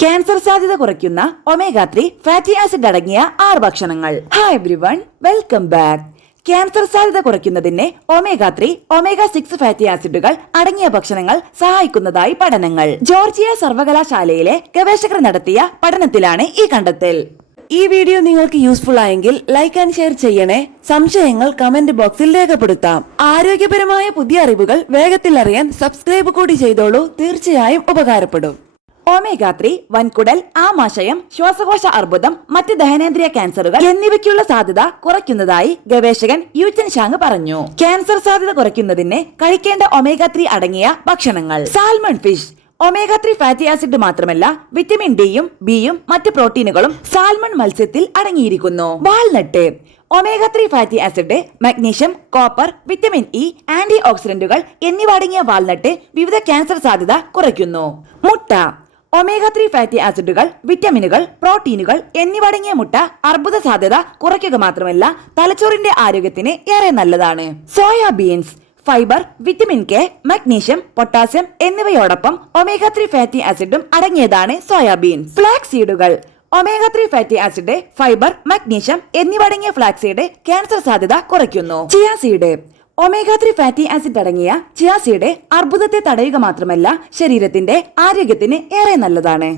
Cancer സാധ്യത കുറയ്ക്കുന്ന omega 3 fatty acid അടങ്ങിയ 6 ഭക്ഷണങ്ങൾ. Hi everyone, welcome back. Cancer സാധ്യത കുറയ്ക്കുന്നതിന് ഒമേഗ 3, ഒമേഗ 6 ഫാറ്റി ആസിഡുകൾ അടങ്ങിയ ഭക്ഷണങ്ങൾ സഹായിക്കുന്നതായി പഠനങ്ങൾ. ജോർജിയ സർവകലാശാലയിലെ ഗവേഷകർ നടത്തിയ പഠനത്തിലാണ് ഈ കണ്ടെത്തൽ. ഈ വീഡിയോ നിങ്ങൾക്ക് യൂസ്ഫുൾ ആയെങ്കിൽ ലൈക്ക് ആൻഡ് ഷെയർ ചെയ്യണേ. സംശയങ്ങൾ കമന്റ് ബോക്സിൽ രേഖപ്പെടുത്താം. ആരോഗ്യപരമായ പുതിയ അറിവുകൾ വേഗത്തിൽ അറിയാൻ സബ്സ്ക്രൈബ് കൂടി ചെയ്തോളൂ. തീർച്ചയായും ഉപകാരപ്പെടും. ഒമേഗ 3 വൻകുടൽ, ആമാശയം, ശ്വാസകോശ അർബുദം, മറ്റ് ദഹനേന്ദ്രിയ ക്യാൻസറുകൾ എന്നിവയ്ക്കുള്ള സാധ്യത കുറയ്ക്കുന്നതായി ഗവേഷകൻ യൂചൻ ഷാങ് പറഞ്ഞു. ക്യാൻസർ സാധ്യത കുറയ്ക്കുന്നതിന് കഴിക്കേണ്ട ഒമേഗ 3 അടങ്ങിയ ഭക്ഷണങ്ങൾ. Salmon fish. Omega 3 fatty acid മാത്രമല്ല, വിറ്റമിൻ ഡിയും ബിയും മറ്റ് പ്രോട്ടീനുകളും സാൽമൺ മത്സ്യത്തിൽ അടങ്ങിയിരിക്കുന്നു. Walnut. Omega 3 fatty acid, magnesium, copper, vitamin E, anti ഓക്സിഡന്റുകൾ എന്നിവ അടങ്ങിയ വാൾനട്ട് വിവിധ ക്യാൻസർ സാധ്യത കുറയ്ക്കുന്നു. മുട്ട. ഒമേഗ 3 ഫാറ്റി ആസിഡുകൾ, വിറ്റമിനുകൾ, പ്രോട്ടീനുകൾ എന്നിവ അടങ്ങിയ മുട്ട അർബുദ സാധ്യത കുറയ്ക്കുക മാത്രമല്ല, തലച്ചോറിന്റെ ആരോഗ്യത്തിന് ഏറെ നല്ലതാണ്. Soybeans. Fibre, vitamin K, magnesium, potassium എന്നിവയോടൊപ്പം ഒമേഗ 3 ഫാറ്റി ആസിഡും അടങ്ങിയതാണ് സോയാബീൻ. ഫ്ലാക്സ് സീഡുകൾ. Omega 3 fatty acid, fibre, magnesium എന്നിവ അടങ്ങിയ ഫ്ലാക്സ് സീഡ് ക്യാൻസർ സാധ്യത കുറയ്ക്കുന്നു. Chia seed. Omega 3 fatty acid അടങ്ങിയ ചിയ സീഡ് അർബുദത്തെ തടയുക മാത്രമല്ല, ശരീരത്തിന്റെ ആരോഗ്യത്തിന് ഏറെ നല്ലതാണ്.